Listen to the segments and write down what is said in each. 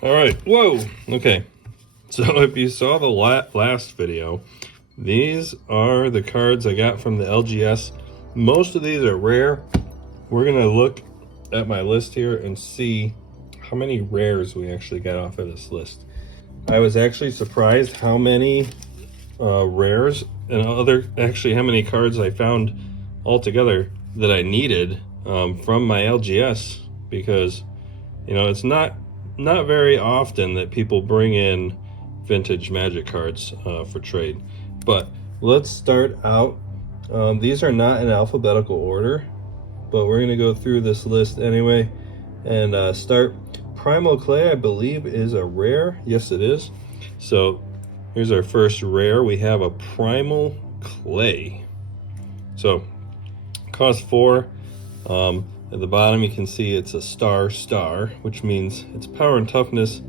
All right, whoa, okay. So if you saw the last video, these are the cards I got from the LGS. Most of these are rare. We're gonna look at my list here and see how many rares we actually got off of this list. I was actually surprised how many rares and how many cards I found altogether that I needed from my LGS, because it's not very often that people bring in vintage Magic cards for trade. But let's start out. These are not in alphabetical order, but we're going to go through this list anyway and start. Primal Clay, I believe, is a rare. Yes, it is. So here's our first rare. We have a Primal Clay. So cost 4. At the bottom you can see it's a star, which means its power and toughness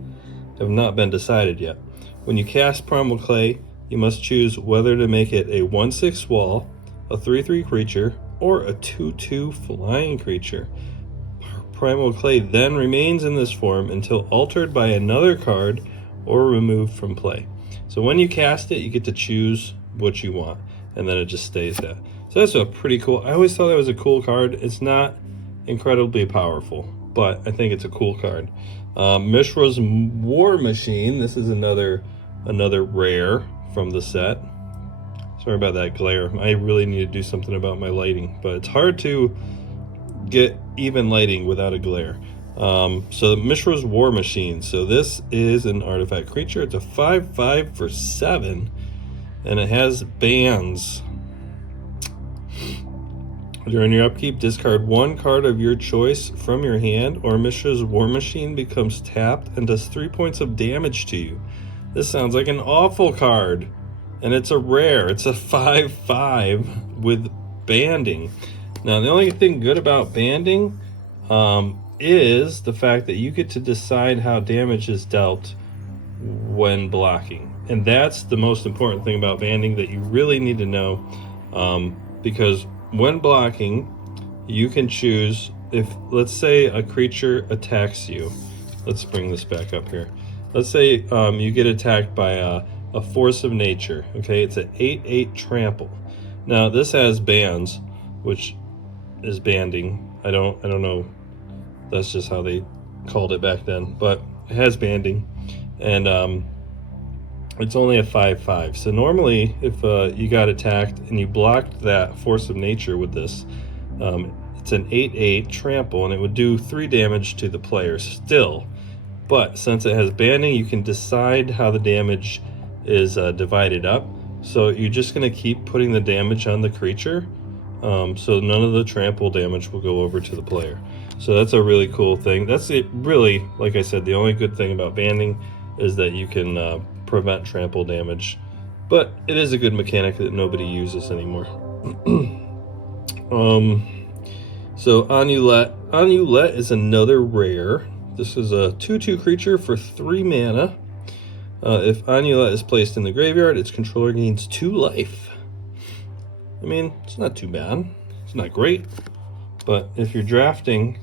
have not been decided yet. When you cast Primal Clay, you must choose whether to make it a 1/6 wall, a 3/3 creature, or a 2/2 flying creature. Primal Clay then remains in this form until altered by another card or removed from play. So when you cast it, you get to choose what you want, and then it just stays there. So that's a pretty cool. I always thought that was a cool card. It's not incredibly powerful, but I think it's a cool card. Mishra's War Machine. This is another rare from the set. Sorry about that glare. I really need to do something about my lighting, but it's hard to get even lighting without a glare. So Mishra's War Machine. So this is an artifact creature. It's a 5/5 for 7, and it has bands. During your upkeep, discard one card of your choice from your hand, or Mishra's War Machine becomes tapped and does 3 points of damage to you. This sounds like an awful card, and it's a rare. It's a 5/5 with banding. Now, the only thing good about banding is the fact that you get to decide how damage is dealt when blocking. And that's the most important thing about banding that you really need to know, because when blocking, you can choose if, let's say, a creature attacks you. Let's bring this back up here. Let's say you get attacked by a force of nature. Okay, it's an 8/8 trample. Now this has bands, which is banding. I don't know. That's just how they called it back then, but it has banding, and it's only a 5/5. So normally, if you got attacked and you blocked that force of nature with this, it's an 8/8 trample, and it would do 3 damage to the player still. But since it has banding, you can decide how the damage is divided up. So you're just going to keep putting the damage on the creature, so none of the trample damage will go over to the player. So that's a really cool thing. That's it. Really, like I said, the only good thing about banding is that you can prevent trample damage, but it is a good mechanic that nobody uses anymore. So Amulet is another rare. This is a 2/2 creature for 3 mana. If Amulet is placed in the graveyard, its controller gains 2 life. I mean, it's not too bad. It's not great, but if you're drafting,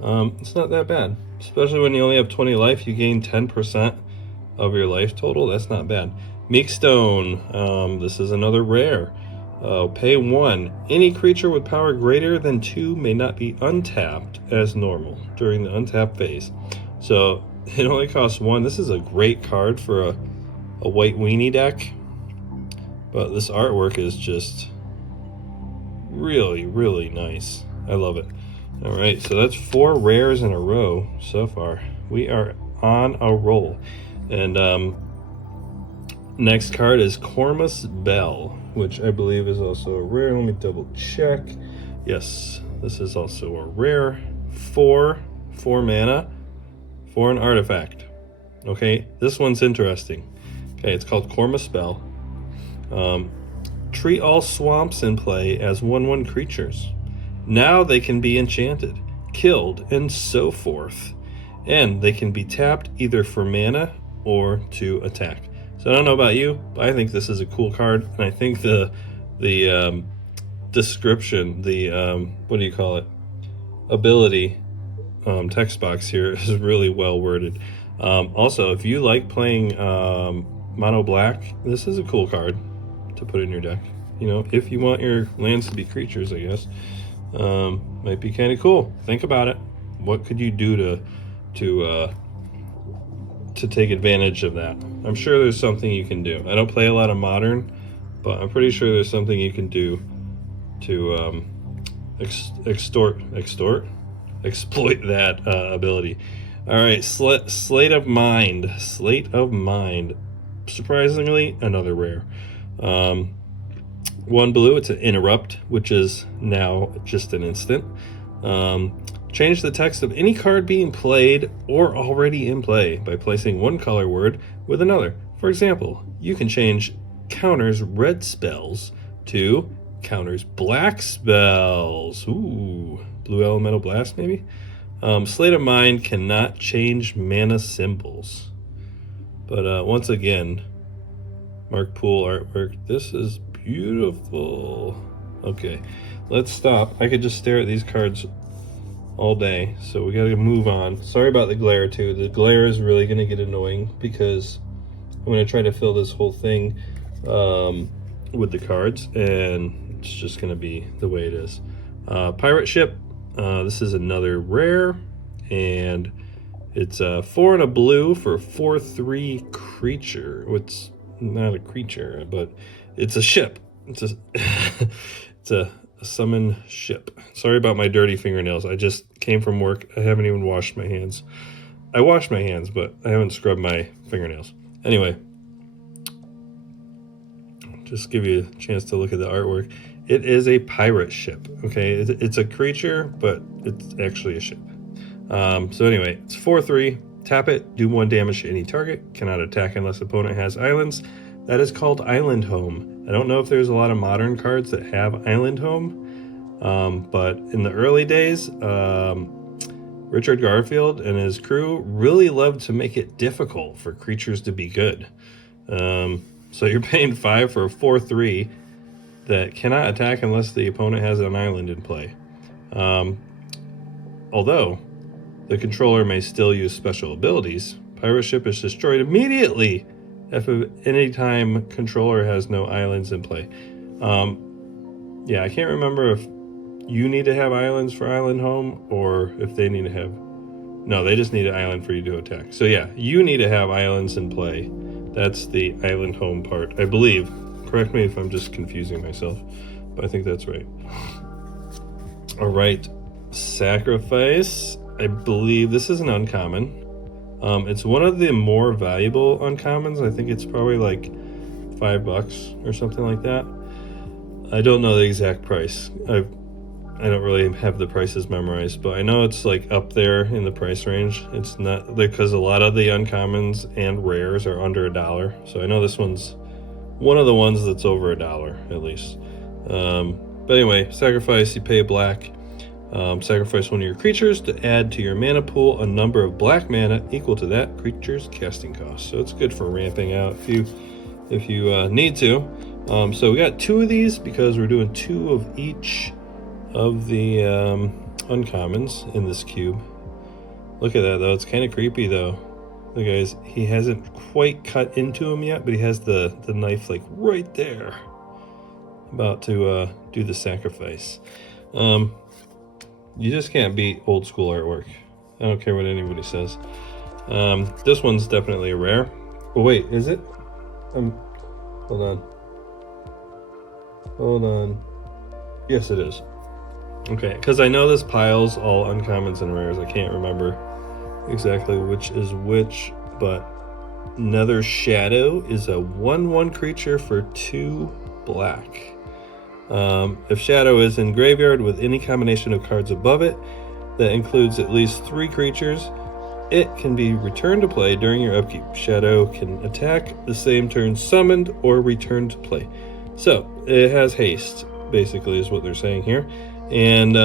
it's not that bad. Especially when you only have 20 life, you gain 10% of your life total. That's not bad. Meekstone. This is another rare. Pay 1. Any creature with power greater than 2 may not be untapped as normal during the untap phase. So it only costs 1. This is a great card for a white weenie deck. But this artwork is just really, really nice. I love it. All right, so that's 4 rares in a row so far. We are on a roll. And next card is Cormus Bell, which I believe is also a rare. Let me double check. Yes, this is also a rare. 4 mana for an artifact. Okay, this one's interesting. Okay, it's called Cormus Bell. Treat all swamps in play as 1/1 creatures. Now they can be enchanted, killed, and so forth. And they can be tapped either for mana or to attack. So I don't know about you, but I think this is a cool card, and I think the description, the what do you call it? Ability text box here is really well worded. Also, if you like playing mono black, this is a cool card to put in your deck. You know, if you want your lands to be creatures, I guess. Might be kind of cool. Think about it. What could you do to take advantage of that? I'm sure there's something you can do. I don't play a lot of Modern, but I'm pretty sure there's something you can do to exploit that ability. All right, Sleight of Mind. Sleight of Mind. Surprisingly, another rare. 1 blue, it's an interrupt, which is now just an instant. Change the text of any card being played or already in play by placing one color word with another. For example, you can change counters red spells to counters black spells. Ooh, blue elemental blast maybe? Sleight of Mind cannot change mana symbols. But once again, Mark Poole artwork. This is beautiful. Okay, let's stop. I could just stare at these cards all day, so we gotta move on. Sorry about the glare too. The glare is really gonna get annoying because I'm gonna try to fill this whole thing with the cards, and it's just gonna be the way it is. Pirate Ship. This is another rare, and it's 4 and a blue for 4/3 creature. It's not a creature, but it's a ship. It's a summon ship. Sorry about my dirty fingernails. I just came from work. I haven't even washed my hands. I washed my hands, but I haven't scrubbed my fingernails. Anyway, just give you a chance to look at the artwork. It is a pirate ship. Okay, it's a creature, but it's actually a ship. So anyway, it's 4/3. Tap it, do 1 damage to any target. Cannot attack unless opponent has islands. That is called Island Home. I don't know if there's a lot of Modern cards that have Island Home, but in the early days, Richard Garfield and his crew really loved to make it difficult for creatures to be good. So you're paying 5 for a 4/3 that cannot attack unless the opponent has an island in play. Although the controller may still use special abilities, Pirate Ship is destroyed immediately if any time controller has no islands in play. Yeah, I can't remember if you need to have islands for Island Home or if they need to have... No, they just need an island for you to attack. So yeah, you need to have islands in play. That's the Island Home part, I believe. Correct me if I'm just confusing myself, but I think that's right. All right, Sacrifice. I believe this is an uncommon. It's one of the more valuable uncommons. I think it's probably like $5 or something like that. I don't know the exact price. I don't really have the prices memorized, but I know it's like up there in the price range. It's not because a lot of the uncommons and rares are under $1. So I know this one's one of the ones that's over $1 at least. But anyway, sacrifice, you pay black. Sacrifice one of your creatures to add to your mana pool a number of black mana equal to that creature's casting cost. So it's good for ramping out if you need to. So we got 2 of these because we're doing 2 of each of the uncommons in this cube. Look at that though, it's kind of creepy though. Look guys, he hasn't quite cut into him yet, but he has the knife like right there. About to do the sacrifice. You just can't beat old school artwork. I don't care what anybody says. This one's definitely a rare. Oh wait, is it? Hold on. Yes, it is. Okay, because I know this pile's all uncommons and rares. I can't remember exactly which is which, but Nether Shadow is a 1/1 creature for 2 black. If Shadow is in graveyard with any combination of cards above it that includes at least 3 creatures, it can be returned to play during your upkeep. Shadow can attack the same turn summoned or returned to play. So it has haste, basically, is what they're saying here. And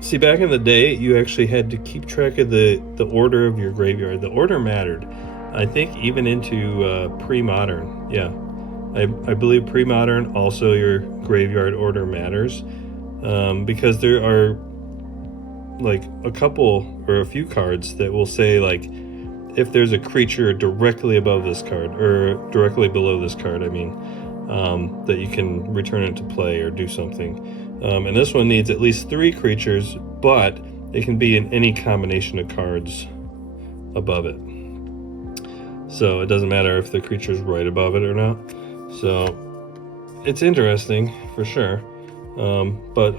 see, back in the day, you actually had to keep track of the order of your graveyard. The order mattered. I think even into pre-modern. Yeah, I believe pre-modern also your graveyard order matters, because there are like a couple or a few cards that will say like if there's a creature directly above this card or directly below this card, I mean, that you can return it to play or do something. And this one needs at least 3 creatures, but it can be in any combination of cards above it. So it doesn't matter if the creature's right above it or not. So it's interesting for sure. But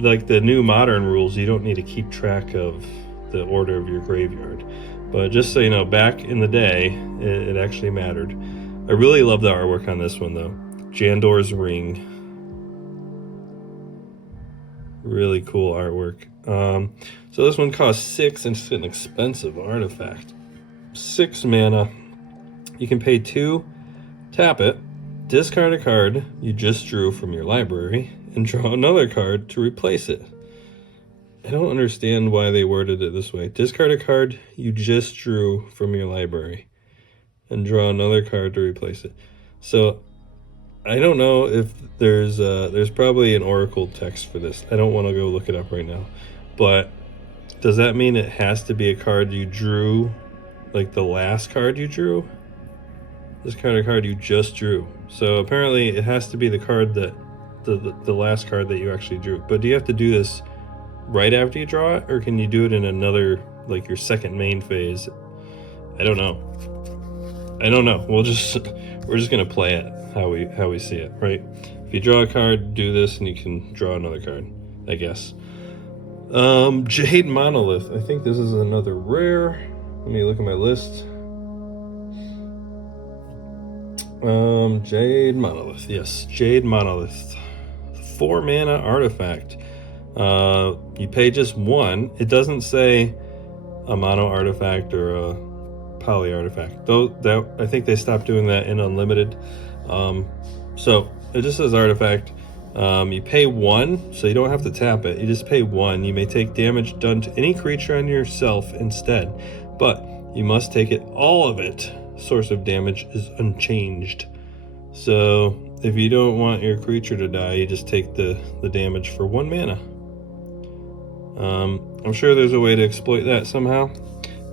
like the new modern rules, you don't need to keep track of the order of your graveyard. But just so you know, back in the day, it actually mattered. I really love the artwork on this one though. Jandor's Ring. Really cool artwork. So this one costs 6 and it's an expensive artifact. 6 mana. You can pay 2, tap it, discard a card you just drew from your library, and draw another card to replace it. I don't understand why they worded it this way. Discard a card you just drew from your library, and draw another card to replace it. So I don't know if there's probably an Oracle text for this. I don't want to go look it up right now. But does that mean it has to be a card you drew, like the last card you drew? Discard a card you just drew. So apparently it has to be the card that the last card that you actually drew. But do you have to do this right after you draw it, or can you do it in another, like your second main phase? I don't know. We're just gonna play it how we see it, right? If you draw a card, do this, and you can draw another card, I guess. Jade Monolith. I think this is another rare. Let me look at my list. Jade Monolith. Yes, Jade Monolith. 4 mana artifact. You pay just 1. It doesn't say a mono artifact or a poly artifact. Though I think they stopped doing that in Unlimited. So it just says artifact. You pay 1, so you don't have to tap it. You just pay 1. You may take damage done to any creature on yourself instead, but you must take it, all of it. Source of damage is unchanged. So if you don't want your creature to die, you just take the damage for 1 mana. I'm sure there's a way to exploit that somehow.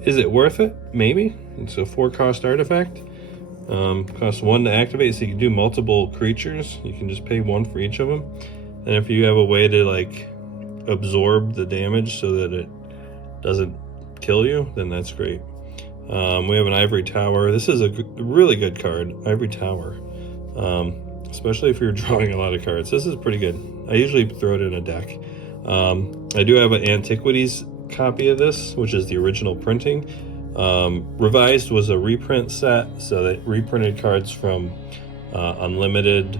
Is it worth it? Maybe. It's a 4-cost artifact. Costs 1 to activate, so you can do multiple creatures. You can just pay 1 for each of them. And if you have a way to like absorb the damage so that it doesn't kill you, then that's great. We have an Ivory Tower. This is a really good card, Ivory Tower. Especially if you're drawing a lot of cards. This is pretty good. I usually throw it in a deck. I do have an Antiquities copy of this, which is the original printing. Revised was a reprint set, so they reprinted cards from Unlimited,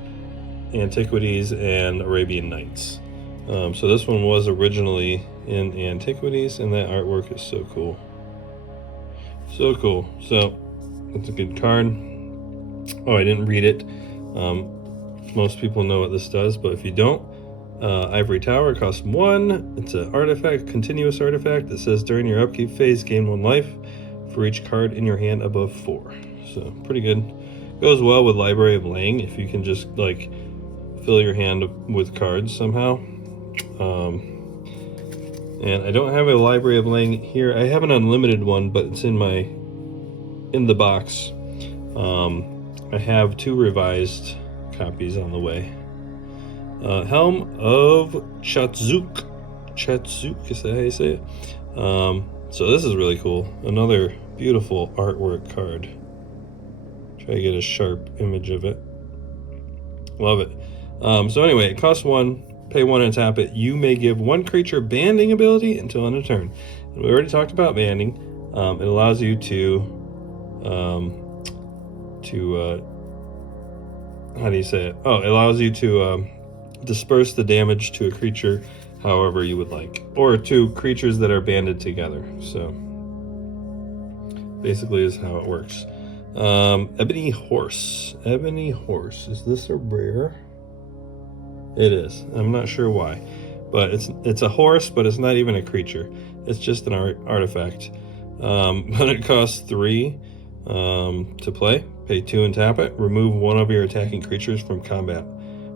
Antiquities, and Arabian Nights. So this one was originally in Antiquities, and that artwork is so cool. So cool. So it's a good card. Oh, I didn't read it. Most people know what this does, but if you don't, Ivory Tower costs 1. It's an artifact, continuous artifact that says during your upkeep phase, gain 1 life for each card in your hand above 4. So pretty good. Goes well with Library of Lang if you can just like fill your hand with cards somehow. And I don't have a Library of Lang here. I have an Unlimited one, but it's in the box. I have 2 revised copies on the way. Helm of Chatzuk. Chatzuk, is that how you say it? So this is really cool. Another beautiful artwork card. Try to get a sharp image of it. Love it. So anyway, it costs 1. Pay 1 and tap it. You may give 1 creature banding ability until end of turn. And we already talked about banding. It allows you to how do you say it? Oh, it allows you to disperse the damage to a creature however you would like, or to creatures that are banded together. So basically is how it works. Ebony Horse. Ebony Horse. Is this a rare? It is. I'm not sure why, but it's a horse, but it's not even a creature. It's just an artifact. But it costs 3 to play. Pay 2 and tap it. Remove 1 of your attacking creatures from combat.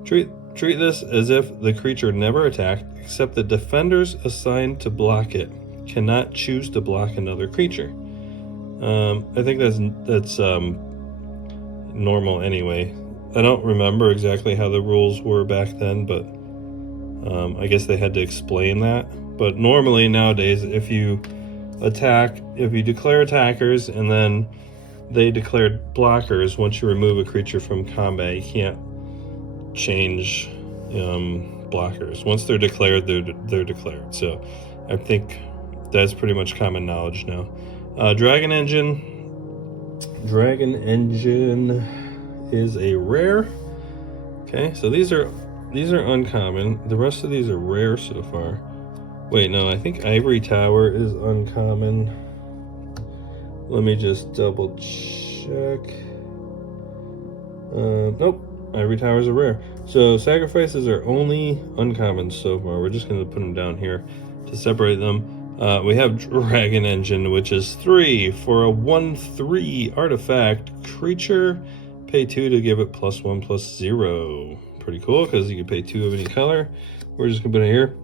Treat Treat this as if the creature never attacked, except the defenders assigned to block it cannot choose to block another creature. I think that's normal anyway. I don't remember exactly how the rules were back then, but I guess they had to explain that. But normally nowadays, if you declare attackers and then they declared blockers, once you remove a creature from combat, you can't change blockers. Once they're declared, they're declared. So I think that's pretty much common knowledge now. Dragon Engine is a rare. Okay, so these are uncommon. The rest of these are rare so far. Wait, no, I think Ivory Tower is uncommon. Let me just double check. Nope, Ivory Tower is a rare. So sacrifices are only uncommon so far. We're just going to put them down here to separate them. We have Dragon Engine, which is 3 for a 1/3 artifact creature. Pay 2 to give it +1/+0. Pretty cool, because you can pay 2 of any color. We're just going to put it here.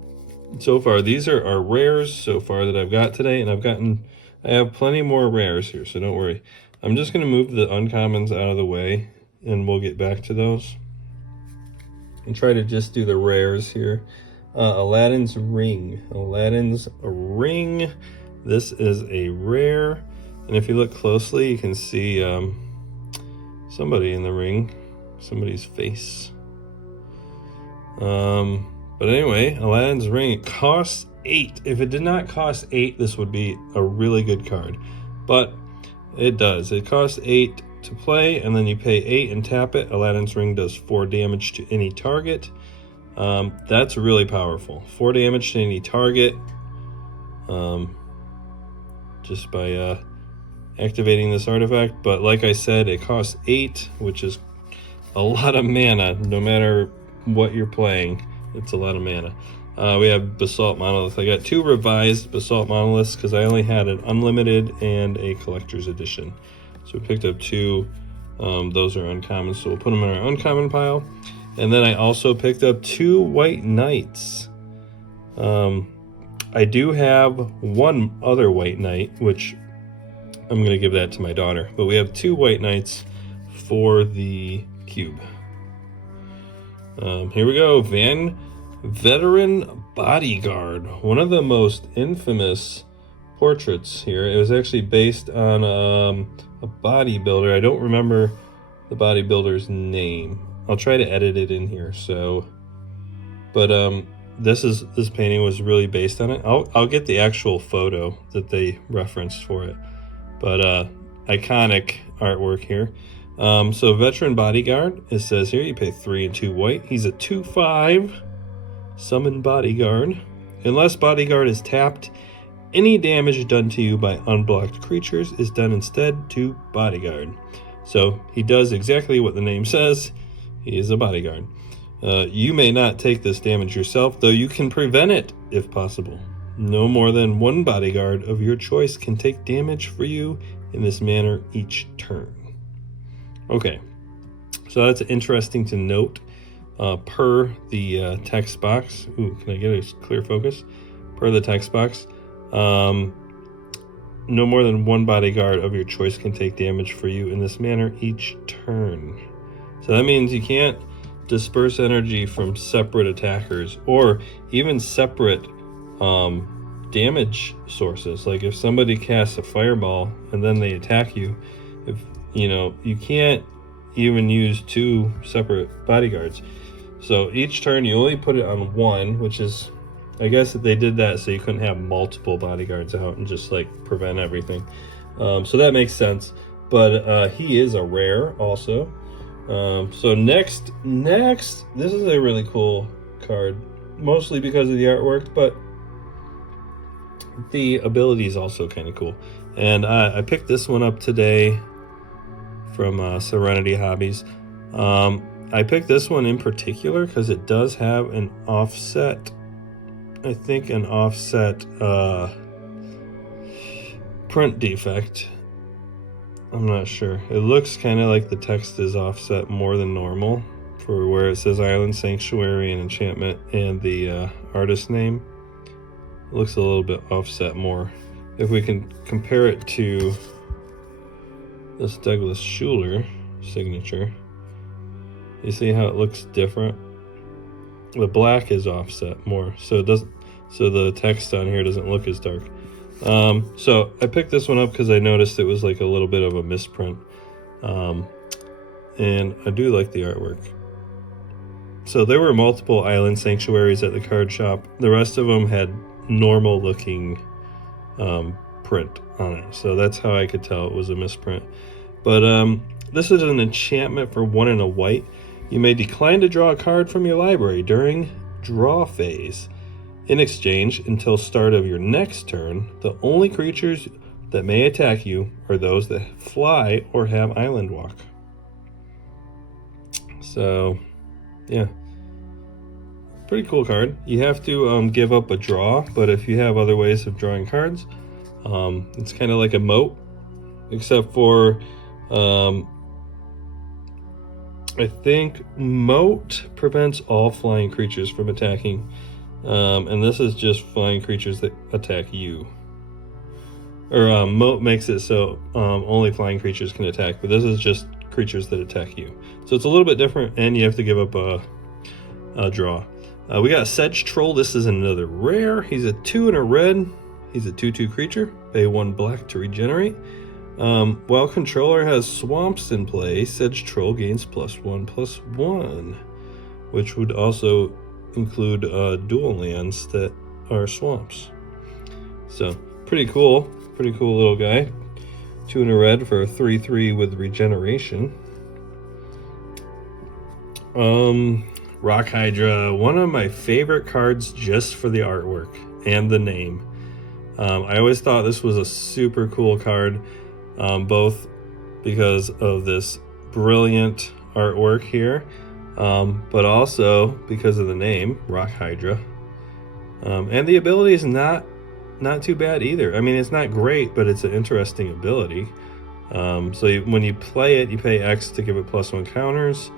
So far, these are our rares so far that I've got today, and I have plenty more rares here, so don't worry. I'm just going to move the uncommons out of the way, and we'll get back to those. And try to just do the rares here. Aladdin's Ring. Aladdin's Ring. This is a rare, and if you look closely, you can see somebody in the ring, somebody's face. But anyway, Aladdin's Ring, it costs 8. If it did not cost 8, this would be a really good card, but it does. It costs 8 to play, and then you pay 8 and tap it. Aladdin's Ring does 4 damage to any target. That's really powerful. 4 damage to any target, just by activating this artifact. But like I said, it costs 8, which is a lot of mana. No matter what you're playing, it's a lot of mana. We have Basalt Monolith. I got 2 revised Basalt Monoliths because I only had an unlimited and a collector's edition. So we picked up 2. Those are uncommon, so we'll put them in our uncommon pile. And then I also picked up 2 White Knights. I do have 1 other White Knight, which I'm going to give that to my daughter. But we have 2 White Knights for the cube. Here we go. Veteran Bodyguard. One of the most infamous portraits here. It was actually based on a bodybuilder. I don't remember the bodybuilder's name. I'll try to edit it in here. So, but this painting was really based on it. I'll get the actual photo that they referenced for it. But iconic artwork here. So Veteran Bodyguard, it says here you pay 3 and 2 white. He's a 2/5 summon bodyguard. Unless bodyguard is tapped, any damage done to you by unblocked creatures is done instead to bodyguard. So he does exactly what the name says. He is a bodyguard. You may not take this damage yourself, though you can prevent it if possible. No more than 1 bodyguard of your choice can take damage for you in this manner each turn. Okay, so that's interesting to note. Per the text box. Ooh, can I get a clear focus? Per the text box. No more than 1 bodyguard of your choice can take damage for you in this manner each turn. So that means you can't disperse energy from separate attackers or even separate damage sources. Like if somebody casts a fireball and then they attack you, you can't even use 2 separate bodyguards. So each turn you only put it on 1, which is, I guess they did that so you couldn't have multiple bodyguards out and just like prevent everything. So that makes sense. But he is a rare also. So next, this is a really cool card, mostly because of the artwork, but the ability is also kind of cool. And I picked this one up today from Serenity Hobbies. I picked this one in particular because it does have an offset, I think an offset print defect. I'm not sure. It looks kind of like the text is offset more than normal for where it says Island Sanctuary and Enchantment and the artist name. It looks a little bit offset more. If we can compare it to this Douglas Schuler signature, you see how it looks different? The black is offset more, so it doesn't. So the text on here doesn't look as dark. So I picked this one up because I noticed it was like a little bit of a misprint. And I do like the artwork. So there were multiple Island Sanctuaries at the card shop. The rest of them had normal looking print on it. So that's how I could tell it was a misprint. But this is an enchantment for 1 and a white. You may decline to draw a card from your library during draw phase. In exchange, until start of your next turn, the only creatures that may attack you are those that fly or have island walk. So, yeah. Pretty cool card. You have to give up a draw, but if you have other ways of drawing cards, it's kind of like a moat, except for I think moat prevents all flying creatures from attacking. And this is just flying creatures that attack you. Or moat makes it so only flying creatures can attack, but this is just creatures that attack you. So it's a little bit different, and you have to give up a draw. We got Sedge Troll. This is another rare. He's a 2 and a red. He's a 2/2 creature. Pay 1 black to regenerate. While controller has swamps in play, Sedge Troll gains +1/+1, which would also include dual lands that are swamps. So pretty cool little guy. 2 and a red for a 3/3 with regeneration. Rock Hydra, one of my favorite cards just for the artwork and the name. I always thought this was a super cool card, both because of this brilliant artwork here, but also because of the name, Rock Hydra. And the ability is not too bad either. I mean, it's not great, but it's an interesting ability. So when you play it, you pay X to give it +1 counters.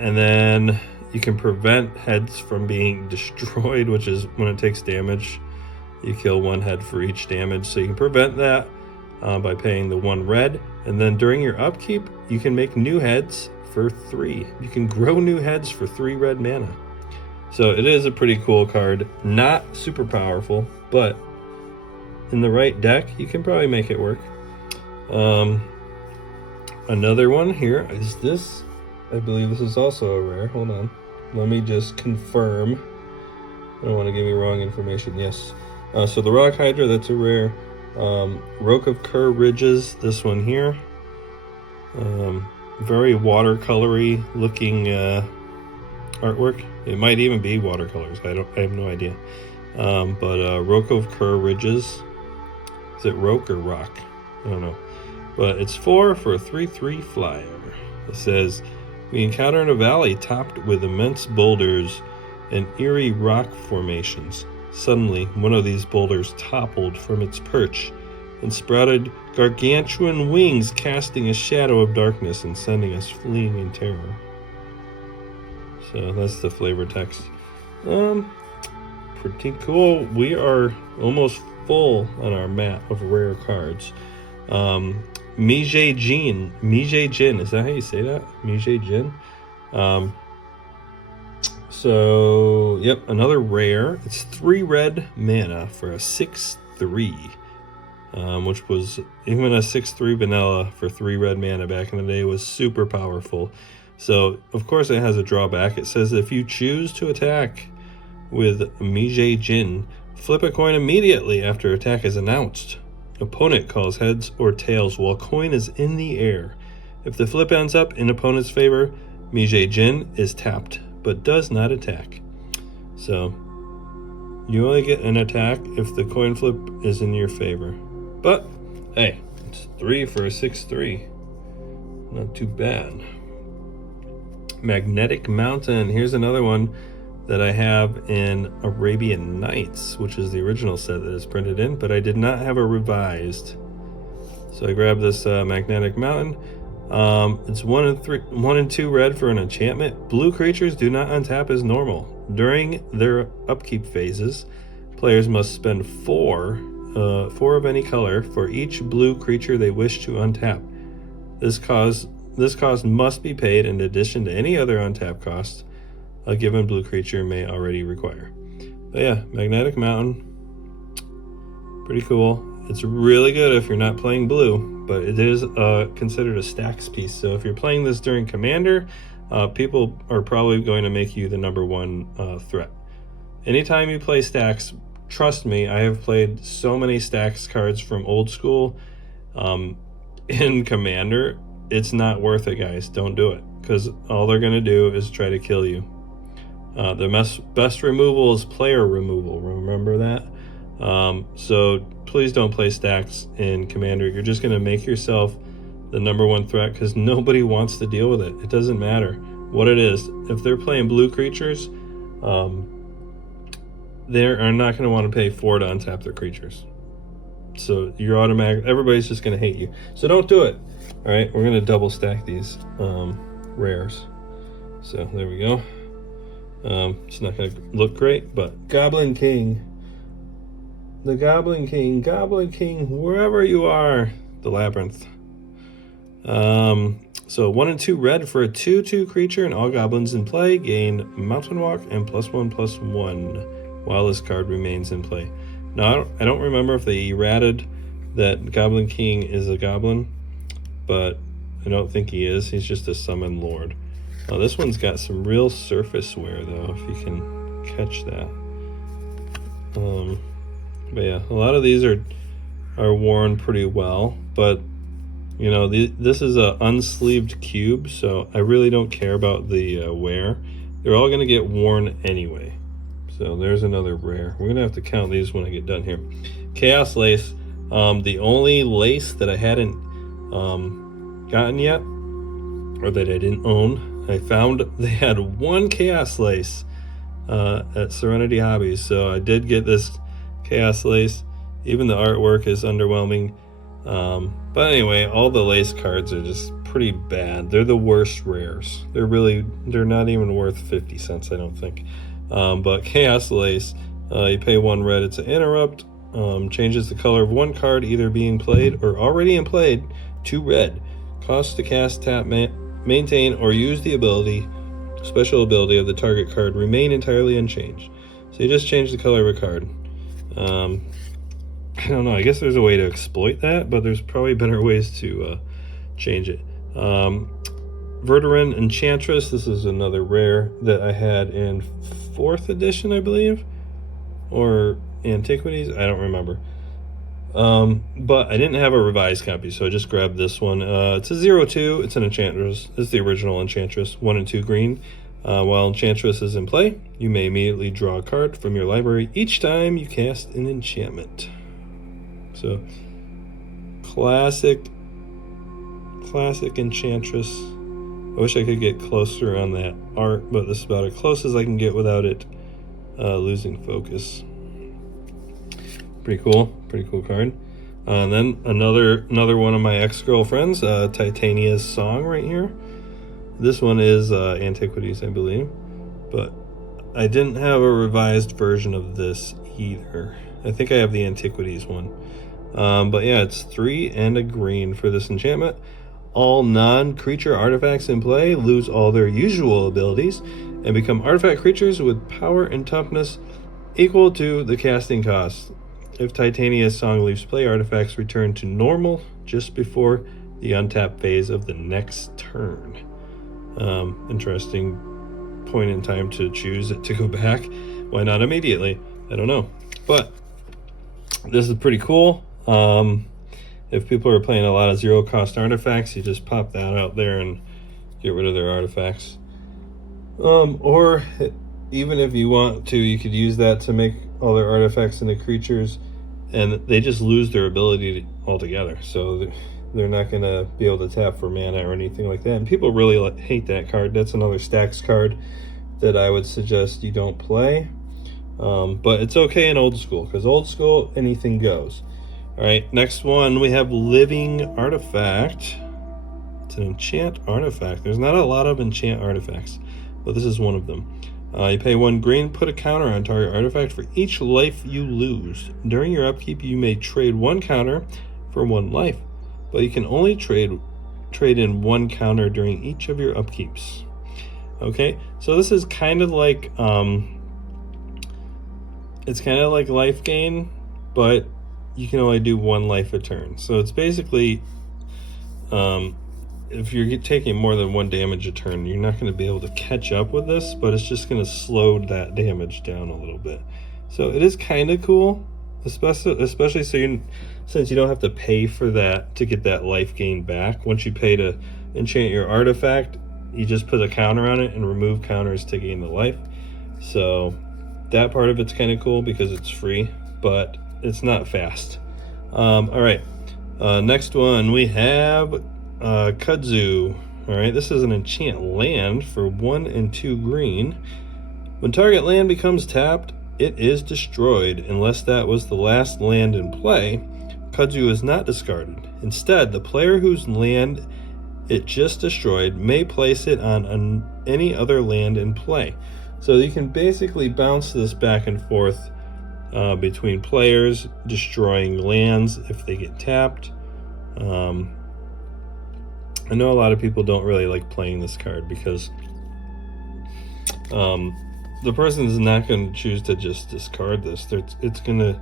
And then you can prevent heads from being destroyed, which is when it takes damage. You kill 1 head for each damage. So you can prevent that by paying the 1 red. And then during your upkeep, you can make new heads for 3. You can grow new heads for 3 red mana. So it is a pretty cool card. Not super powerful, but in the right deck, you can probably make it work. Another one here is this. I believe this is also a rare. Hold on. Let me just confirm. I don't want to give you wrong information. Yes. So the Rock Hydra, that's a rare. Roke of Kerr Ridges, this one here. Very watercolory looking artwork. It might even be watercolors. I have no idea. But Roke of Kerr Ridges. Is it Roke or Rock? I don't know. But it's 4 for a 3/3 flyer. It says, we encounter in a valley topped with immense boulders and eerie rock formations. Suddenly, one of these boulders toppled from its perch and sprouted gargantuan wings, casting a shadow of darkness and sending us fleeing in terror. So that's the flavor text. Pretty cool. We are almost full on our mat of rare cards. Mijay Jin, is that how you say that? Mijay Jin. So, yep, another rare. It's 3 red mana for a 6/3, which was even a 6/3 vanilla for 3 red mana back in the day was super powerful. So, of course, it has a drawback. It says if you choose to attack with Mijay Jin, flip a coin immediately after attack is announced. Opponent calls heads or tails while coin is in the air. If the flip ends up in opponent's favor, Mijay Jin is tapped, but does not attack. So, you only get an attack if the coin flip is in your favor. But, hey, it's 3 for a 6/3. Not too bad. Magnetic Mountain. Here's another one that I have in Arabian Nights, which is the original set that is printed in, but I did not have a revised. So I grabbed this Magnetic Mountain. It's 1 and 2 red for an enchantment. Blue creatures do not untap as normal. During their upkeep phases, players must spend 4 of any color for each blue creature they wish to untap. This cost must be paid in addition to any other untap cost a given blue creature may already require. But yeah, Magnetic Mountain, pretty cool. It's really good if you're not playing blue, but it is considered a stacks piece. So if you're playing this during Commander, people are probably going to make you the #1 threat. Anytime you play stacks, trust me, I have played so many stacks cards from old school in Commander. It's not worth it, guys. Don't do it, because all they're going to do is try to kill you. The best removal is player removal. Remember that? So please don't play stacks in Commander. You're just going to make yourself the #1 threat, because nobody wants to deal with it. It doesn't matter what it is. If they're playing blue creatures, they are not going to want to pay 4 to untap their creatures. So you're everybody's just going to hate you. So don't do it. All right, we're going to double stack these rares. So there we go. It's not going to look great, but Goblin King. The Goblin King, wherever you are, the Labyrinth. So 1 and 2 red for a 2/2 creature, and all goblins in play gain Mountain Walk and +1/+1 while this card remains in play. Now, I don't remember if they errated that Goblin King is a goblin, but I don't think he is. He's just a summon lord. This one's got some real surface wear, though, if you can catch that. But yeah, a lot of these are worn pretty well, but you know, this is a unsleeved cube, so I really don't care about the wear. They're all going to get worn anyway. So there's another rare. We're going to have to count these when I get done here. Chaos Lace. The only lace that I hadn't gotten yet, or that I didn't own, I found they had 1 Chaos Lace at Serenity Hobbies. So I did get this Chaos Lace. Even the artwork is underwhelming. But anyway, all the lace cards are just pretty bad. They're the worst rares. They're not even worth 50 cents, I don't think. But Chaos Lace, you pay 1 red, it's an interrupt. Changes the color of 1 card either being played or already in played to red. Cost to cast, tap, maintain, or use the special ability of the target card remain entirely unchanged. So you just change the color of a card. I don't know, I guess there's a way to exploit that, but there's probably better ways to change it. Verduran Enchantress, this is another rare that I had in 4th edition, I believe, or Antiquities, I don't remember. But I didn't have a revised copy, so I just grabbed this one. It's a 0/2, it's an Enchantress. It's the original Enchantress, 1 and 2 green. While Enchantress is in play, you may immediately draw a card from your library each time you cast an enchantment. So, classic Enchantress. I wish I could get closer on that art, but this is about as close as I can get without it losing focus. Pretty cool card. And then another one of my ex-girlfriends, Titania's Song right here. This one is Antiquities, I believe, but I didn't have a revised version of this either. I think I have the Antiquities one. But yeah, it's 3 and a green for this enchantment. All non-creature artifacts in play lose all their usual abilities and become artifact creatures with power and toughness equal to the casting cost. If Titania's Song leaves play, artifacts return to normal just before the untap phase of the next turn. Interesting point in time to choose it to go back. Why not immediately? I don't know. But this is pretty cool. If people are playing a lot of 0-cost artifacts, you just pop that out there and get rid of their artifacts. Or even if you want to, you could use that to make all their artifacts into creatures, and they just lose their ability altogether. So they're not going to be able to tap for mana or anything like that. And people really hate that card. That's another stacks card that I would suggest you don't play. But it's okay in old school, because old school, anything goes. All right, next one, we have Living Artifact. It's an enchant artifact. There's not a lot of enchant artifacts, but this is one of them. You pay 1 green, put a counter on target artifact for each life you lose. During your upkeep, you may trade 1 counter for 1 life, but you can only trade in 1 counter during each of your upkeeps. Okay, so this is kind of like it's kind of like life gain, but you can only do 1 life a turn. So it's basically, if you're taking more than 1 damage a turn, you're not going to be able to catch up with this, but it's just going to slow that damage down a little bit. So it is kind of cool, especially since you don't have to pay for that to get that life gain back. Once you pay to enchant your artifact, you just put a counter on it and remove counters to gain the life. So that part of it's kind of cool because it's free, but it's not fast. All right, next one we have Kudzu. All right, this is an enchant land for 1 and 2 green. When target land becomes tapped, it is destroyed unless that was the last land in play. Kudzu is not discarded. Instead, the player whose land it just destroyed may place it on any other land in play. So you can basically bounce this back and forth between players, destroying lands if they get tapped. I know a lot of people don't really like playing this card because the person is not going to choose to just discard this. It's going to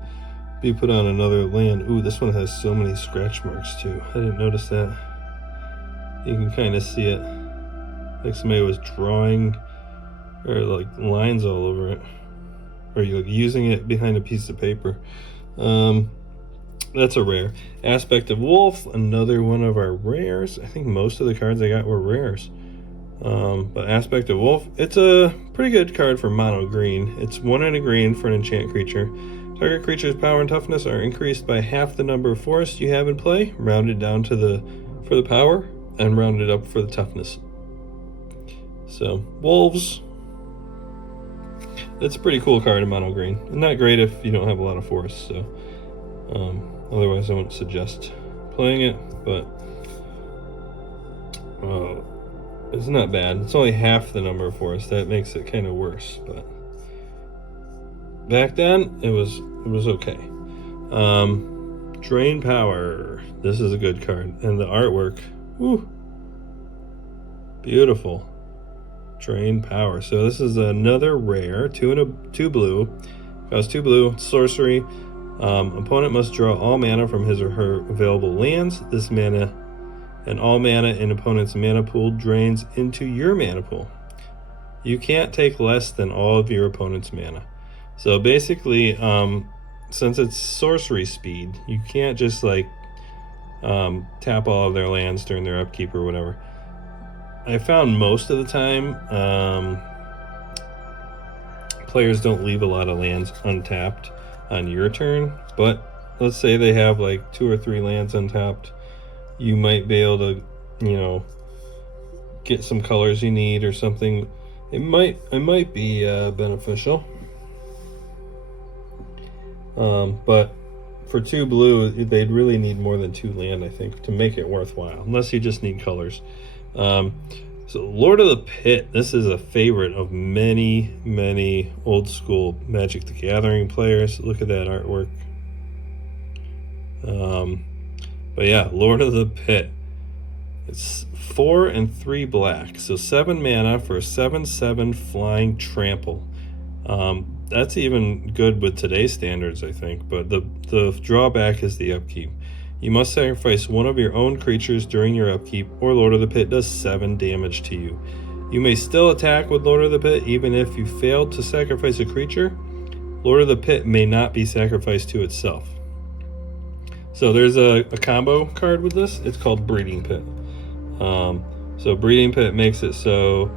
be put on another land. Ooh, this one has so many scratch marks too. I didn't notice that. You can kind of see it, like somebody was drawing or like lines all over it, or you're like using it behind a piece of paper. That's a rare. Aspect of Wolf, another one of our rares. I think most of the cards I got were rares. But Aspect of Wolf, it's a pretty good card for mono green. It's 1 and a green for an enchant creature. Target creature's power and toughness are increased by half the number of forests you have in play, rounded down for the power, and rounded up for the toughness. So, Wolves. It's a pretty cool card in mono green. Not great if you don't have a lot of forests, so otherwise I wouldn't suggest playing it, but it's not bad. It's only half the number of forests. That makes it kind of worse, but back then it was okay. Drain Power. This is a good card, and the artwork, woo, beautiful. Drain Power. So this is another rare, 2 blue. Costs 2 blue. Sorcery. Opponent must draw all mana from his or her available lands. This mana and all mana in opponent's mana pool drains into your mana pool. You can't take less than all of your opponent's mana. So basically, since it's sorcery speed, you can't just like tap all of their lands during their upkeep or whatever. I found most of the time players don't leave a lot of lands untapped on your turn, but let's say they have like 2 or 3 lands untapped, you might be able to, get some colors you need or something. It might be beneficial, but for 2 blue they'd really need more than 2 land, I think, to make it worthwhile, unless you just need colors. So Lord of the Pit, this is a favorite of many old school Magic the Gathering players. Look at that artwork. But yeah, Lord of the Pit. It's 4 and 3 black, so 7 mana for a 7/7 flying trample. That's even good with today's standards, I think, but the drawback is the upkeep. You must sacrifice one of your own creatures during your upkeep, or Lord of the Pit does 7 damage to you. You may still attack with Lord of the Pit even if you failed to sacrifice a creature. Lord of the Pit may not be sacrificed to itself. So there's a combo card with this. It's called Breeding Pit. So Breeding Pit makes it so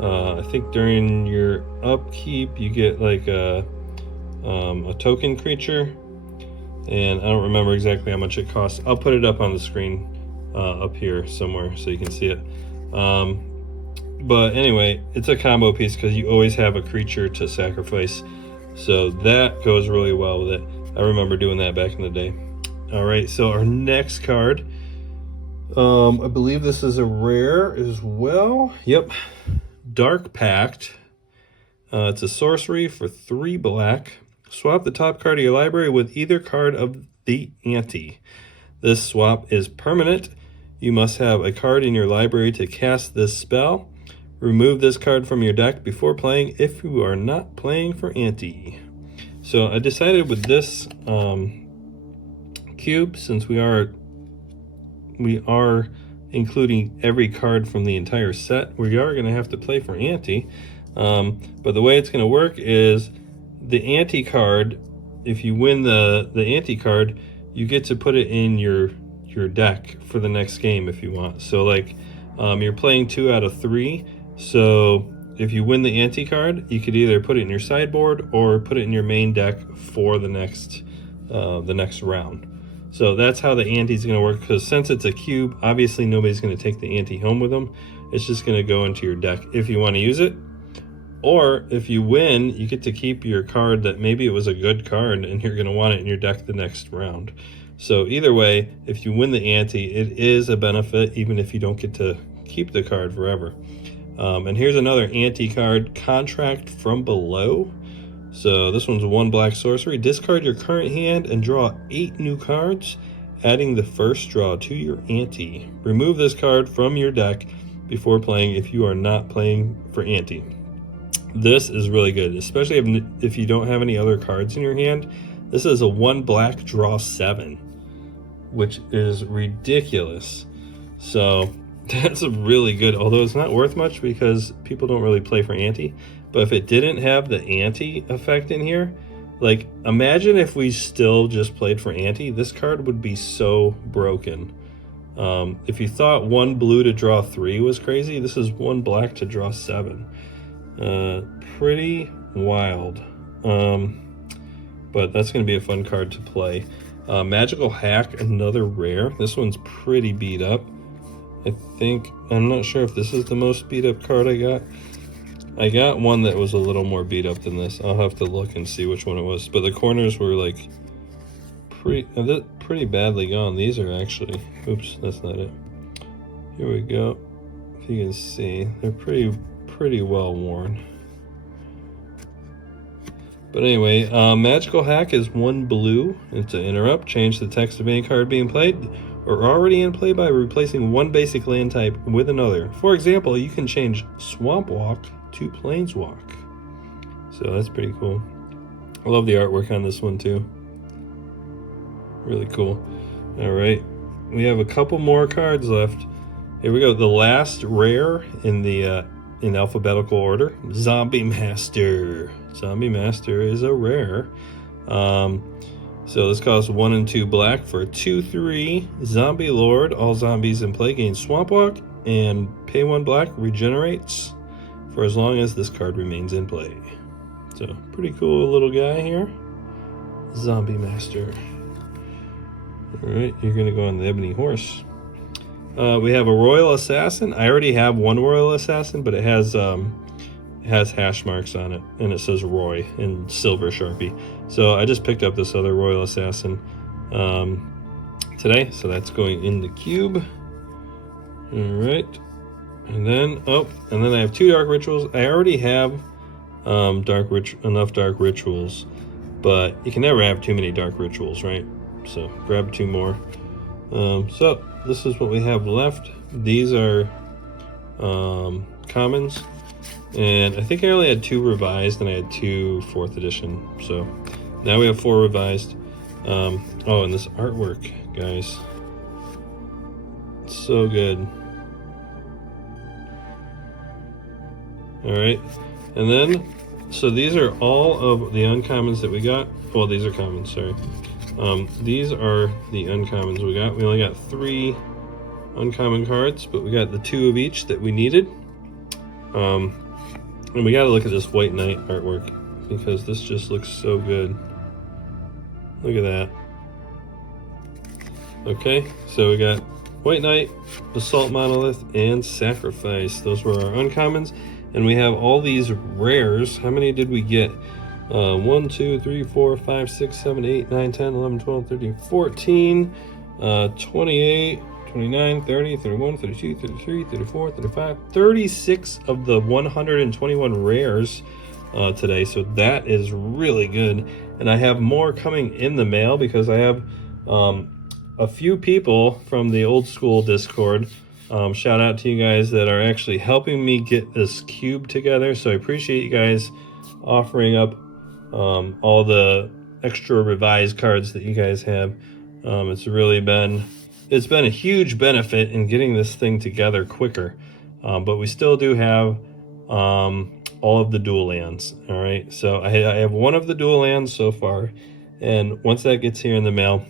I think during your upkeep you get like a token creature. And I don't remember exactly how much it costs. I'll put it up on the screen up here somewhere so you can see it. But anyway, it's a combo piece because you always have a creature to sacrifice. So that goes really well with it. I remember doing that back in the day. All right, so our next card, I believe this is a rare as well. Yep, Dark Pact. It's a sorcery for 3 black. Swap the top card of your library with either card of the ante. This swap is permanent. You must have a card in your library to cast this spell. Remove this card from your deck before playing if you are not playing for ante. So I decided with this cube, since we are including every card from the entire set, we are going to have to play for ante. But the way it's going to work is the ante card, if you win the ante card, you get to put it in your deck for the next game if you want. So like you're playing 2 out of 3. So if you win the ante card, you could either put it in your sideboard or put it in your main deck for the next round. So that's how the ante is going to work, because since it's a cube, obviously nobody's going to take the ante home with them. It's just going to go into your deck if you want to use it. Or if you win, you get to keep your card that maybe it was a good card and you're going to want it in your deck the next round. So either way, if you win the ante, it is a benefit even if you don't get to keep the card forever. And here's another ante card, Contract from Below. So this one's a 1 black sorcery. Discard your current hand and draw 8 new cards, adding the first draw to your ante. Remove this card from your deck before playing if you are not playing for ante. This is really good, especially if you don't have any other cards in your hand. This is a 1 black draw 7, which is ridiculous. So that's a really good, although it's not worth much because people don't really play for ante. But if it didn't have the ante effect in here, like imagine if we still just played for ante, this card would be so broken. If you thought 1 blue to draw 3 was crazy, this is 1 black to draw 7. Pretty wild. But that's going to be a fun card to play. Magical Hack, another rare. This one's pretty beat up. I'm not sure if this is the most beat up card I got. I got one that was a little more beat up than this. I'll have to look and see which one it was. But the corners were like pretty badly gone. These are actually, oops, that's not it. Here we go. If you can see, they're pretty well worn. But anyway, Magical Hack is 1 blue. It's an interrupt. Change the text of any card being played or already in play by replacing 1 basic land type with another. For example, you can change Swamp Walk to Planeswalk. So that's pretty cool. I love the artwork on this one too. Really cool. All right, we have a couple more cards left. Here we go. The last rare in alphabetical order, Zombie Master. Zombie Master is a rare. So this costs 1 and 2 black for 2/3 Zombie Lord. All zombies in play gain Swamp Walk, and pay 1 black, regenerates for as long as this card remains in play. So pretty cool little guy here, Zombie Master. All right, you're gonna go on the Ebony Horse. We have a Royal Assassin. I already have 1 Royal Assassin, but it has hash marks on it, and it says Roy in silver Sharpie. So I just picked up this other Royal Assassin today, so that's going in the cube. All right, and then I have 2 Dark Rituals. I already have enough Dark Rituals, but you can never have too many Dark Rituals, right? So grab 2 more. So this is what we have left. These are commons, and I think I only had 2 revised and I had 2 4th edition. So now we have 4 revised. Oh, and this artwork, guys, it's so good. All right, and then so these are all of the uncommons that we got. Well, these are commons, sorry. These are the uncommons we got. We only got 3 uncommon cards, but we got the 2 of each that we needed. And we got to look at this White Knight artwork because this just looks so good. Look at that. Okay, so we got White Knight, Basalt Monolith, and Sacrifice. Those were our uncommons. And we have all these rares. How many did we get? 1, 2, 3, 4, 5, 6, 7, 8, 9, 10, 11, 12, 13, 14, 28, 29, 30, 31, 32, 33, 34, 35, 36 of the 121 rares today. So that is really good. And I have more coming in the mail because I have a few people from the old school Discord. Shout out to you guys that are actually helping me get this cube together. So I appreciate you guys offering up all the extra revised cards that you guys have. It's been a huge benefit in getting this thing together quicker. But we still do have all of the dual lands. All right, so I have one of the dual lands so far, and once that gets here in the mail,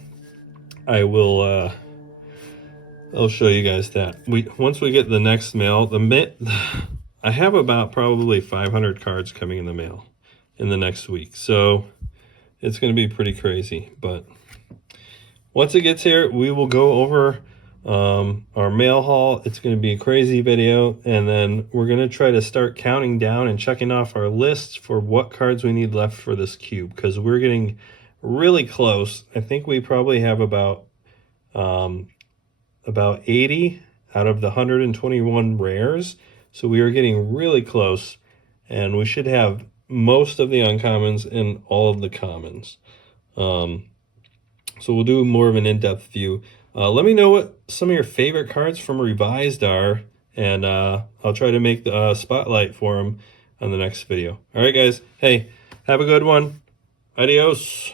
I will I'll show you guys that. Once we get the next mail, I have about probably 500 cards coming in the mail in the next week, so it's going to be pretty crazy. But once it gets here, we will go over our mail haul. It's going to be a crazy video, and then we're going to try to start counting down and checking off our list for what cards we need left for this cube, because we're getting really close. I think we probably have about 80 out of the 121 rares, so we are getting really close, and we should have most of the uncommons and all of the commons. So we'll do more of an in-depth view. Let me know what some of your favorite cards from Revised are, and I'll try to make the spotlight for them on the next video. All right, guys. Hey, have a good one. Adios.